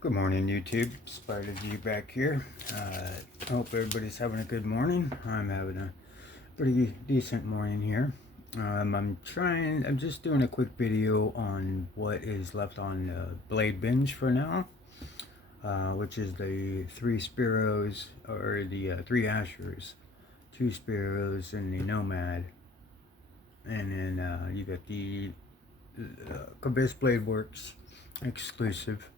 Good morning, YouTube. Spider G back here. Hope everybody's having a good morning. I'm having a pretty decent morning here. I'm just doing a quick video on what is left on Bladebinge for now, which is the three Spearows, or the three Ashers, two Spearows, and the Nomad. And then you got the Abyss Blade Works exclusive,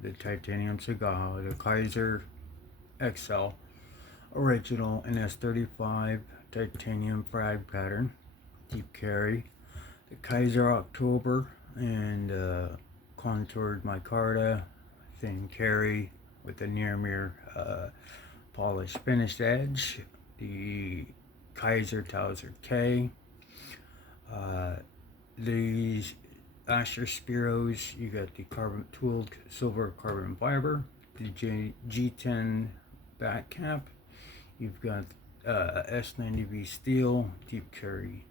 the titanium cigar, the Kaiser XL original NS35 titanium frag pattern, deep carry, the Kaiser October, and contoured micarta, thin carry with a near mirror polished finished edge, the Kaiser Towser K, these Asher Spearows, you got the carbon tooled silver carbon fiber, the G10 back cap, you've got S90V steel, deep carry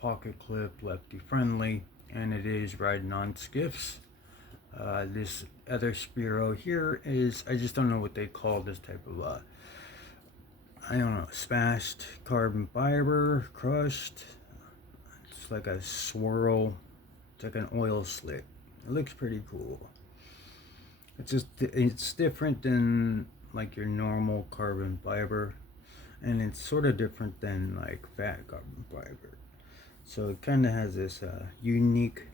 pocket clip, lefty friendly, and it is riding on skiffs. This other Spearo here is, I just don't know what they call this type of, I don't know, smashed carbon fiber, crushed. It's like a swirl. It's like an oil slick. It looks pretty cool. It's different than like your normal carbon fiber, and it's sort of different than like fat carbon fiber. So it kind of has this unique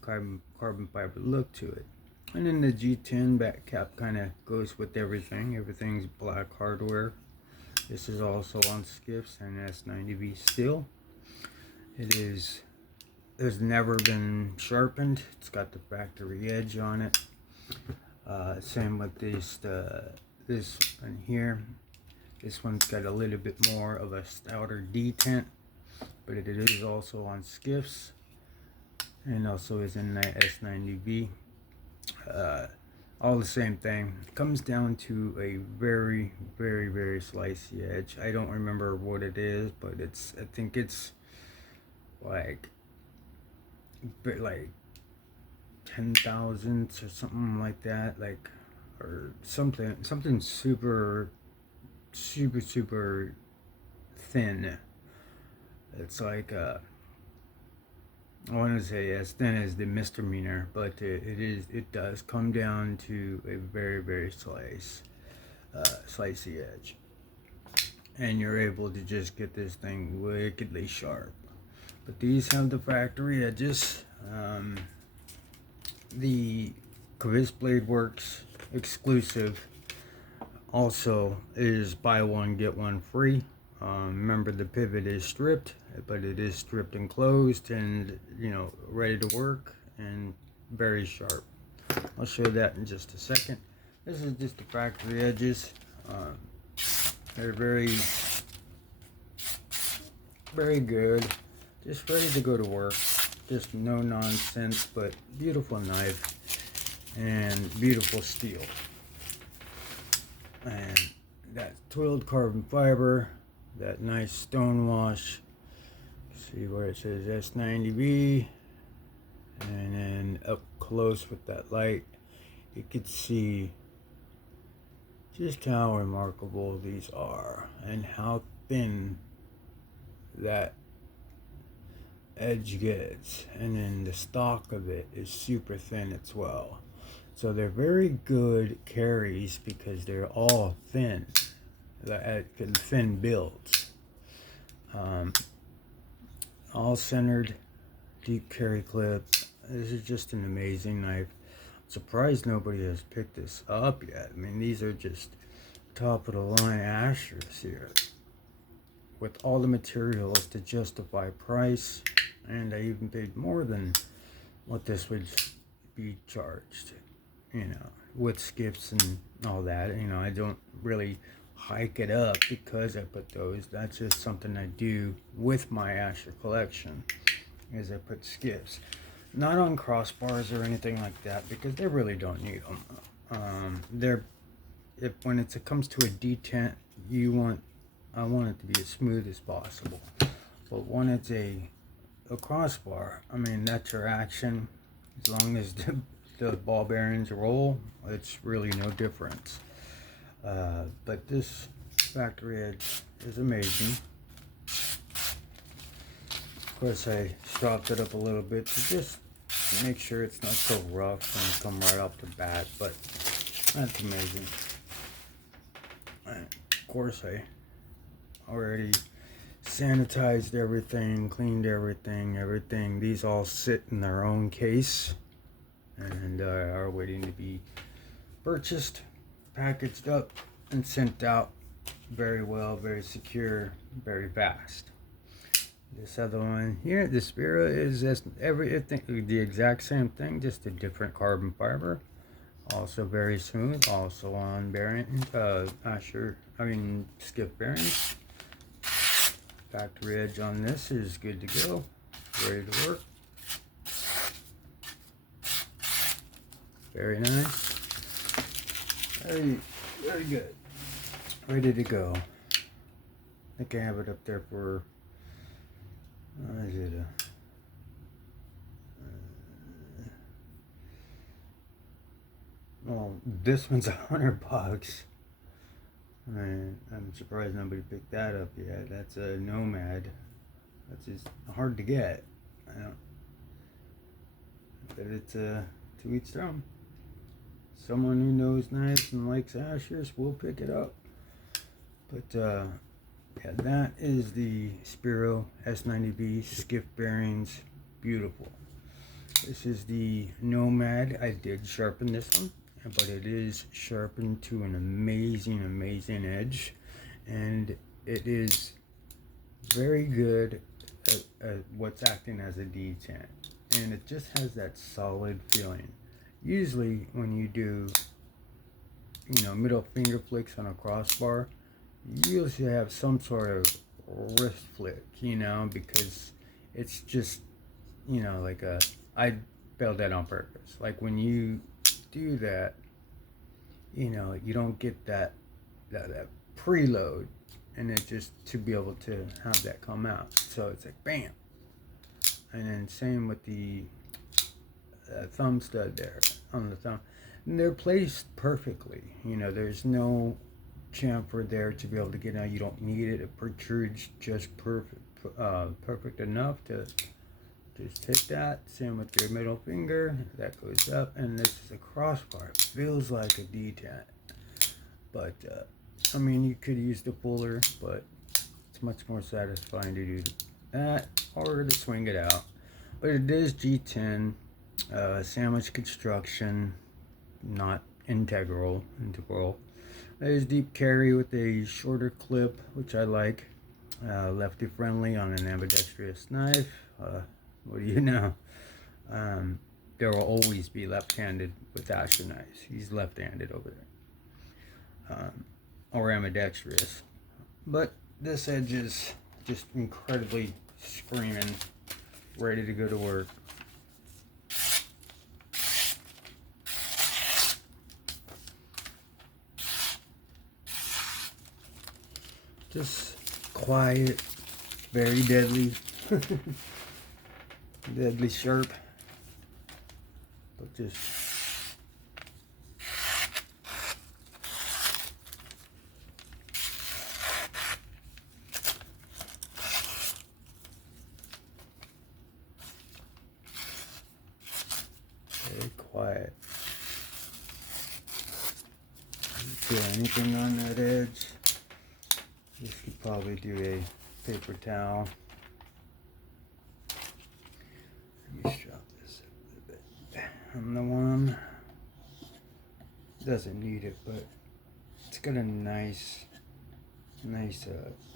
carbon fiber look to it. And then the G10 back cap kind of goes with everything. Everything's black hardware. This is also on skiffs and S90V steel. Has never been sharpened. It's got the factory edge on it. Same with this one here. This one's got a little bit more of a stouter detent, but it is also on skiffs and also is in the S90V. All the same thing. It comes down to a very, very, very slicey edge. I don't remember what it is, but I think it's like 10 thousandths or something like that, or something super thin. It's like I want to say as thin as the misdemeanor, but it does come down to a very, very slicey edge, and you're able to just get this thing wickedly sharp. But these have the factory edges. The Abyss Blade Works exclusive also is buy one get one free. Remember, the pivot is stripped, but it is stripped and closed, and ready to work and very sharp. I'll show that in just a second. This is just the factory edges. They're very, very good. Just ready to go to work. Just no nonsense, but beautiful knife and beautiful steel. And that toiled carbon fiber, that nice stone wash. See where it says S90V, and then up close with that light, you could see just how remarkable these are and how thin that edge gets, and then the stock of it is super thin as well. So they're very good carries because they're all thin, thin builds. All centered, deep carry clip. This is just an amazing knife. I'm surprised nobody has picked this up yet. I mean, these are just top of the line Ashers here, with all the materials to justify price, and I even paid more than what this would be charged, with skips and all that. I don't really hike it up because I put those. That's just something I do with my Asher collection, is I put skips. Not on crossbars or anything like that, because they really don't need them. When it comes to a detent, I want it to be as smooth as possible. But when it's a crossbar, I mean, that's your action. As long as the ball bearings roll, it's really no difference. But this factory edge is amazing. Of course, I stropped it up a little bit to just make sure it's not so rough when you come right off the bat, but that's amazing. And of course, I already sanitized everything, cleaned everything. These all sit in their own case and are waiting to be purchased, packaged up, and sent out very well, very secure, very fast. This other one here, the Spira, is just everything the exact same thing, just a different carbon fiber. Also very smooth, also on bearing, skip bearings. Factory edge on this is good to go, ready to work. Very nice, very good, ready to go. I think I have it up there for, is it well, this one's $100. I'm surprised nobody picked that up yet. That's a Nomad. That's just hard to get. I don't. But it's to each their own. Someone who knows knives and likes Ashers will pick it up. But yeah, that is the Spiro S90B skiff bearings. Beautiful. This is the Nomad. I did sharpen this one, but it is sharpened to an amazing edge, and it is very good at what's acting as a detent, and it just has that solid feeling. Usually when you do, middle finger flicks on a crossbar, you usually have some sort of wrist flick, because it's just, like I failed that on purpose. Like when you do that, you don't get that preload, and it just to be able to have that come out. So it's like bam, and then same with the thumb stud there on the thumb. And they're placed perfectly. There's no chamfer there to be able to get out. You don't need it. It protrudes just perfect enough to just hit that. Same with your middle finger. That goes up, and this is a crossbar. It feels like a detent, but you could use the puller, but it's much more satisfying to do that or to swing it out. But it is G10, sandwich construction, not integral. There's deep carry with a shorter clip, which I like. Lefty friendly on an ambidextrous knife. What do you know? There will always be left-handed with Asher knives. He's left-handed over there, or ambidextrous. But this edge is just incredibly screaming, ready to go to work. Just quiet, very deadly. Deadly sharp, but just very quiet. Don't feel anything on that edge. You could probably do a paper towel. Let me strap this up a little bit. I'm the one doesn't need it, but it's got a nice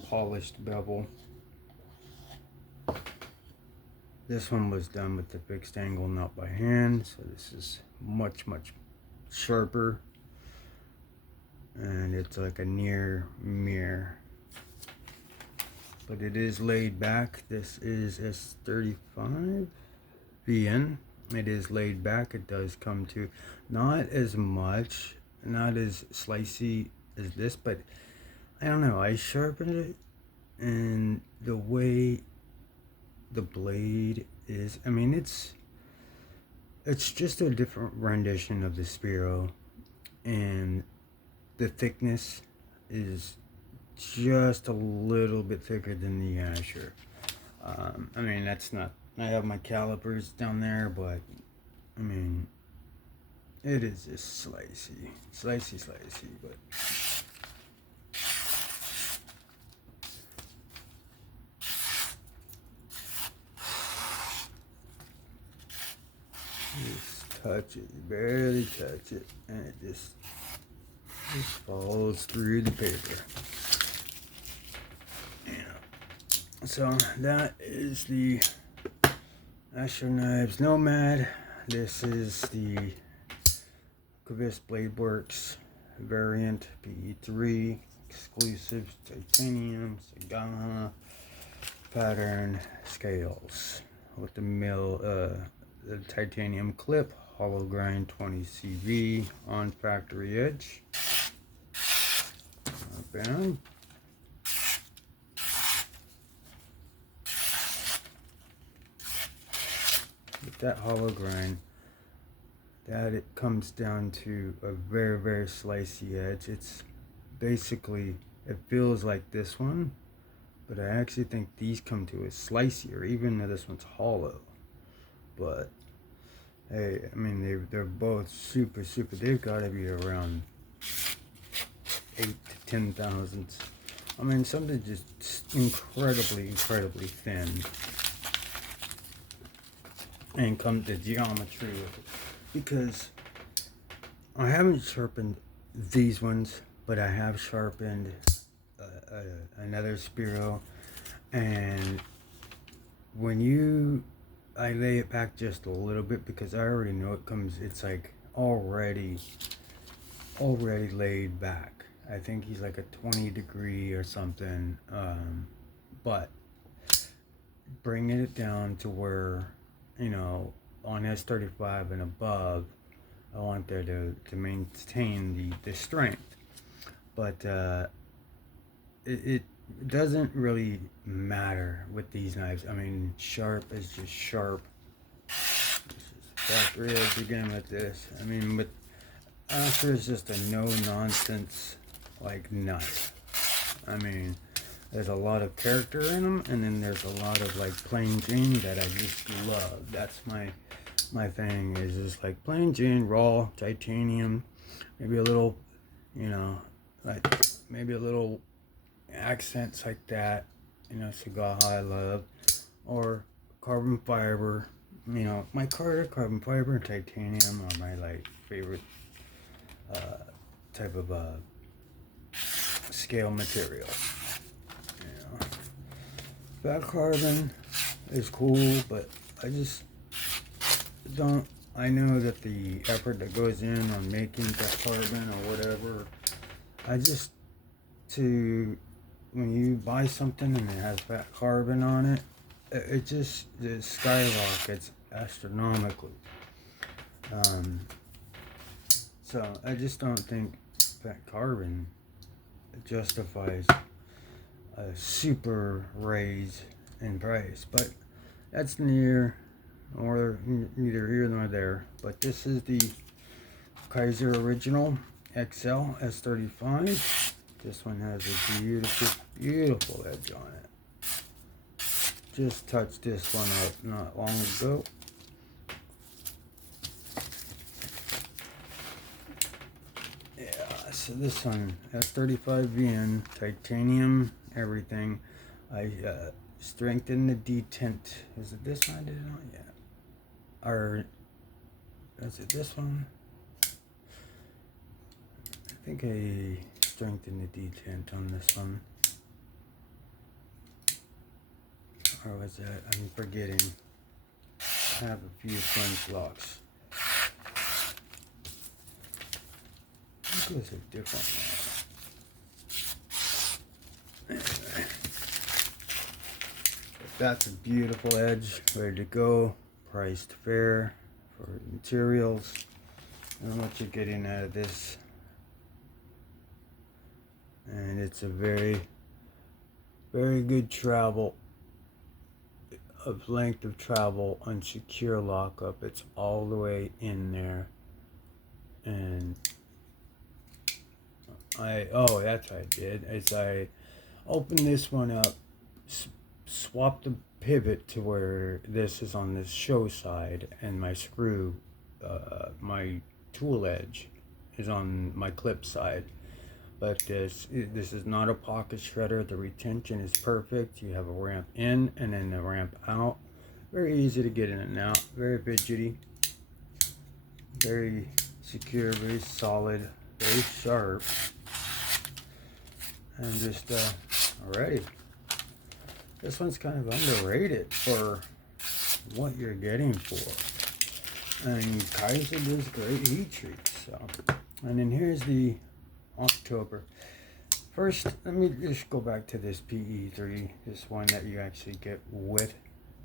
polished bevel. This one was done with the fixed angle, not by hand, so this is much sharper, and it's like a near mirror. But it is laid back. This is S35 VN. It is laid back. It does come to not as slicey as this, but I don't know. I sharpened it, and the way the blade is, it's just a different rendition of the Spiro, and the thickness is just a little bit thicker than the Asher. I mean, that's not. I have my calipers down there, but I mean, it is just slicey, but just touch it, barely touch it, and it just falls through the paper. Yeah. So that is the Asher Knives Nomad. This is the Kvass Blade Works variant PE3 exclusive titanium Sagama pattern scales with the titanium clip, hollow grind 20 CV on factory edge. Bam. With that hollow grind, that it comes down to a very, very slicey edge. It's basically, it feels like this one, but I actually think these come to a slicier, even though this one's hollow. But hey, I mean, they're both super, they've got to be around 8 to 10 thousandths. I mean, something just incredibly thin, and come to geometry with it. Because I haven't sharpened these ones, but I have sharpened another Spiro, and when I lay it back just a little bit, because I already know it's like already laid back. I think he's like a 20 degree or something, but bringing it down to where, on S35 and above, I want there to maintain the strength. But it doesn't really matter with these knives. I mean, sharp is just sharp. This is factory edge again with this. I mean, with Asher is just a no-nonsense like knife. I mean, there's a lot of character in them, and then there's a lot of like plain Jane that I just love. That's my thing, is just like plain Jane, raw titanium, maybe a little, like maybe a little accents like that, Sagaha I love, or carbon fiber. My carbon fiber and titanium are my like favorite type of scale material. Fat carbon is cool, but I just don't. I know that the effort that goes in on making fat carbon or whatever, when you buy something and it has fat carbon on it, it skyrockets astronomically. So I just don't think fat carbon justifies a super raise in price, but that's neither here nor there. But this is the Kaiser Original XL S35. This one has a beautiful edge on it. Just touched this one up not long ago. Yeah, so this one S35VN, titanium, everything. I strengthened the detent. Is it this one I did it on? Yeah. Or is it this one? I think I strengthened the detent on this one. Or was that? I'm forgetting. I have a few French locks. I think those are different now. Anyway. That's a beautiful edge, ready to go, priced fair for materials. I don't know what you're getting out of this. And it's a very, very good travel of length of travel on secure lockup. It's all the way in there. And that's what I did, is I opened this one up, swap the pivot to where this is on this show side, and my screw, my tool edge is on my clip side. But this is not a pocket shredder. The retention is perfect. You have a ramp in and then a ramp out. Very easy to get in and out. Very fidgety. Very secure. Very solid. Very sharp. And just alrighty. This one's kind of underrated for what you're getting for. And Kaiser does great heat treats. So, and then here's the October. First, let me just go back to this PE3, this one that you actually get with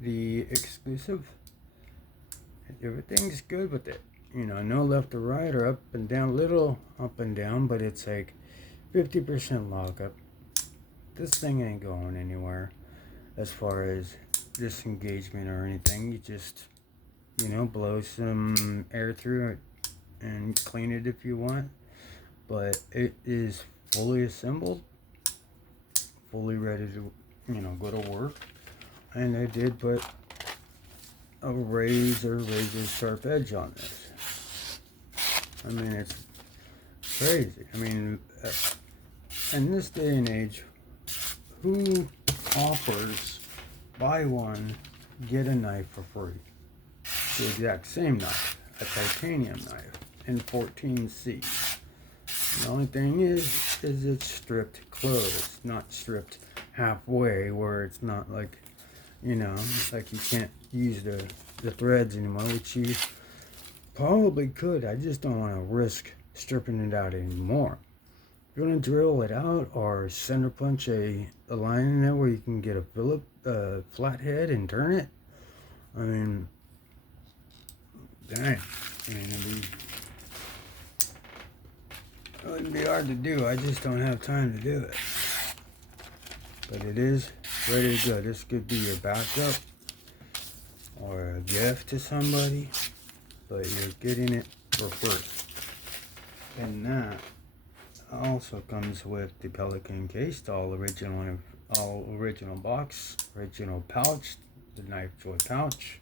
the exclusive. Everything's good with it. You know, no left or right or up and down, little up and down, but it's like 50% lockup. This thing ain't going anywhere as far as disengagement or anything. You just, you know, blow some air through it and clean it if you want. But it is fully assembled, fully ready to, you know, go to work. And I did put a razor sharp edge on this. I mean, it's crazy. I mean, in this day and age, who offers buy one, get a knife for free? The exact same knife, a titanium knife in 14C. The only thing is it's stripped closed, not stripped halfway, where it's not like, you know, like you can't use the threads anymore, which you probably could. I just don't want to risk stripping it out anymore. If you want to drill it out or center punch a line in there where you can get a flathead and turn it, I mean, dang, I mean, it wouldn't be hard to do. I just don't have time to do it. But it is ready to go. This could be your backup or a gift to somebody, but you're getting it for free. And that also comes with the Pelican case, all original box, original pouch, the knife joy pouch,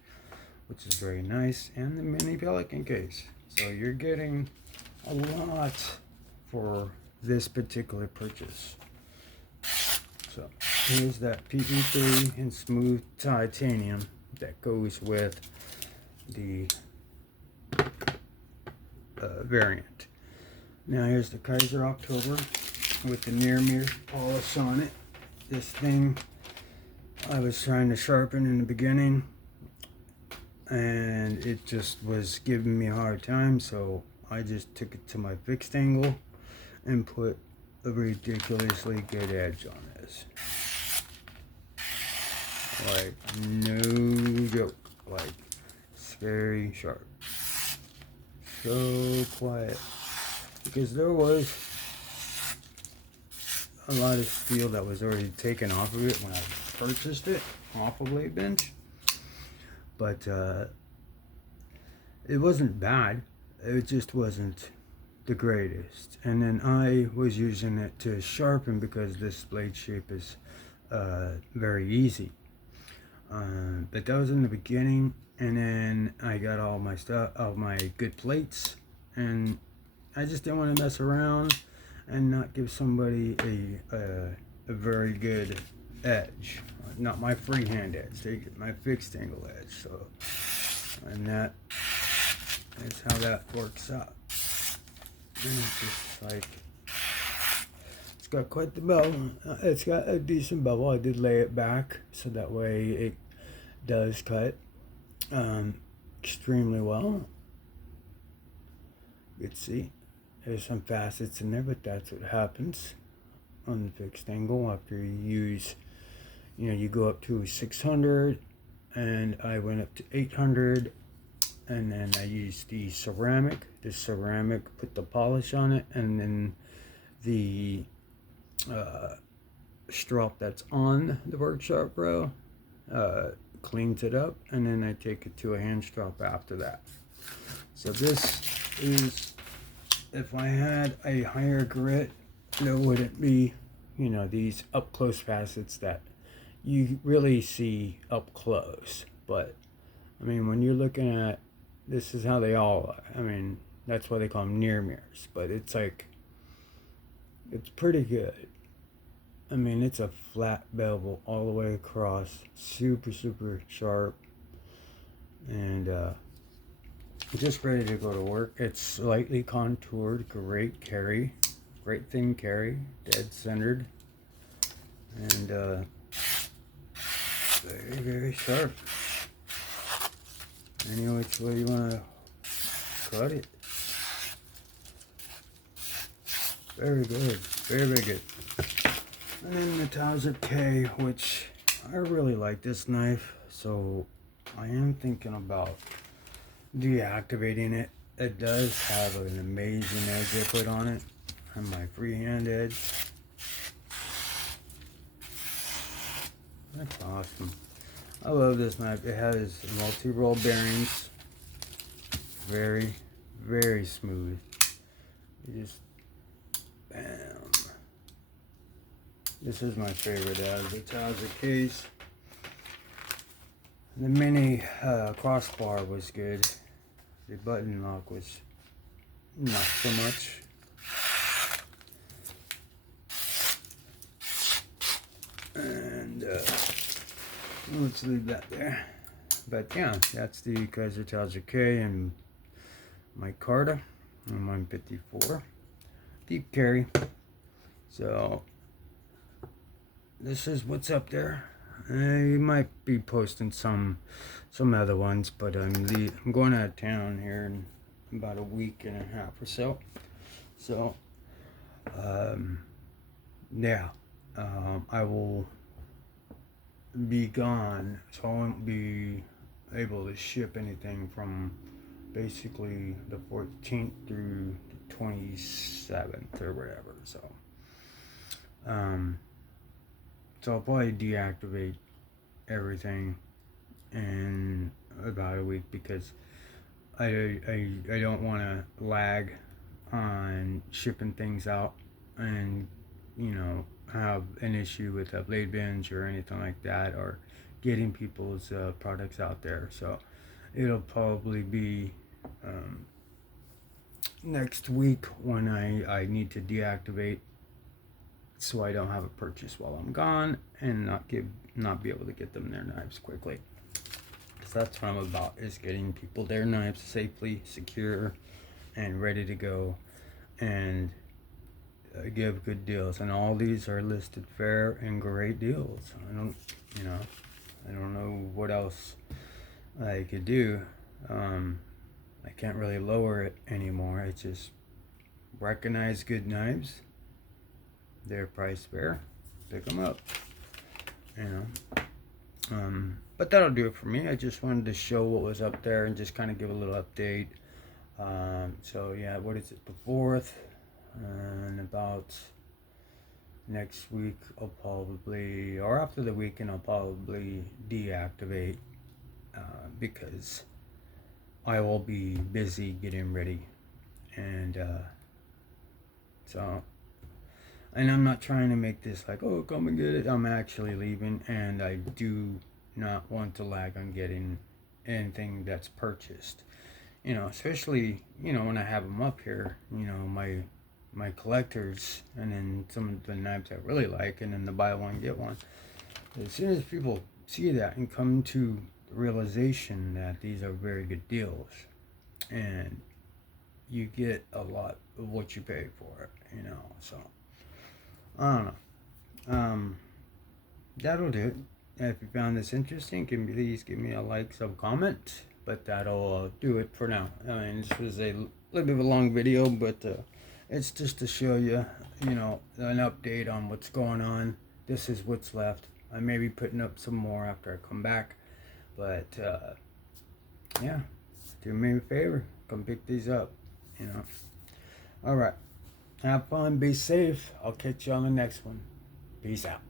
which is very nice, and the mini Pelican case. So you're getting a lot for this particular purchase. So here's that PE3 in smooth titanium that goes with the variant. Now here's the Kaiser October with the near mirror polish on it. This thing I was trying to sharpen in the beginning, and it just was giving me a hard time, so I just took it to my fixed angle and put a ridiculously good edge on this. Like, no joke. Like, it's very sharp. So quiet. Because there was a lot of steel that was already taken off of it when I purchased it off of Bladebinge. But it wasn't bad. It just wasn't the greatest. And then I was using it to sharpen because this blade shape is very easy. But that was in the beginning, and then I got all my stuff, all my good plates, and I just didn't want to mess around and not give somebody a very good edge. Not my freehand edge, they get my fixed angle edge. So, and that is how that works out. And it's just like, it's got quite the bevel. It's got a decent bevel. I did lay it back so that way it does cut extremely well. You can see there's some facets in there, but that's what happens on the fixed angle after you use, you know, you go up to 600, and I went up to 800, and then I used the ceramic, put the polish on it, and then the strop that's on the Workshop Pro cleans it up, and then I take it to a hand strop after that. So this is, if I had a higher grit, there wouldn't be, these up close facets that you really see up close. But I mean, when you're looking at, this is how they all are. I mean, that's why they call them near mirrors. But it's like, it's pretty good. I mean, it's a flat bevel all the way across, super sharp, and just ready to go to work. It's slightly contoured, great carry, great thin carry, dead centered, and very sharp. Any which way you want to cut it. Very good, very good. And then the Towser K, which I really like this knife, so I am thinking about deactivating it. It does have an amazing edge I put on it, on my freehand edge. That's awesome. I love this knife. It has multi-roll bearings. Very, very smooth. You just, bam. This is my favorite out of the Towser case. The mini crossbar was good. The button lock was not so much. And let's leave that there. But yeah, that's the Kaiser Towser K and my Carta on 154. Deep carry. So this is what's up there. You might be posting some other ones, but I'm going out of town here in about a week and a half or so. So yeah, I will be gone, so I won't be able to ship anything from basically the 14th through the 27th or whatever. So so I'll probably deactivate everything in about a week, because I don't want to lag on shipping things out and have an issue with a Bladebinge or anything like that, or getting people's products out there. So it'll probably be next week when I need to deactivate, so I don't have a purchase while I'm gone and not be able to get them their knives quickly. So that's what I'm about, is getting people their knives safely, secure, and ready to go, and give good deals. And all these are listed fair and great deals. I don't know what else I could do. I can't really lower it anymore. It's just recognize good knives. They're price fair. Pick them up. But that'll do it for me. I just wanted to show what was up there and just kind of give a little update. So yeah, what is it? The 4th, and about next week I'll probably, or after the weekend, I'll probably deactivate because I will be busy getting ready, and so. And I'm not trying to make this like, oh, come and get it. I'm actually leaving, and I do not want to lag on getting anything that's purchased. Especially, when I have them up here, my collectors, and then some of the knives I really like, and then the buy one, get one. As soon as people see that and come to the realization that these are very good deals, and you get a lot of what you pay for it, so. I don't know. That'll do it. If you found this interesting, please give me a like, sub, comment. But that'll do it for now. I mean, this was a little bit of a long video, but it's just to show you, an update on what's going on. This is what's left. I may be putting up some more after I come back. But, yeah. Do me a favor. Come pick these up, Alright. Have fun, be safe. I'll catch you on the next one. Peace out.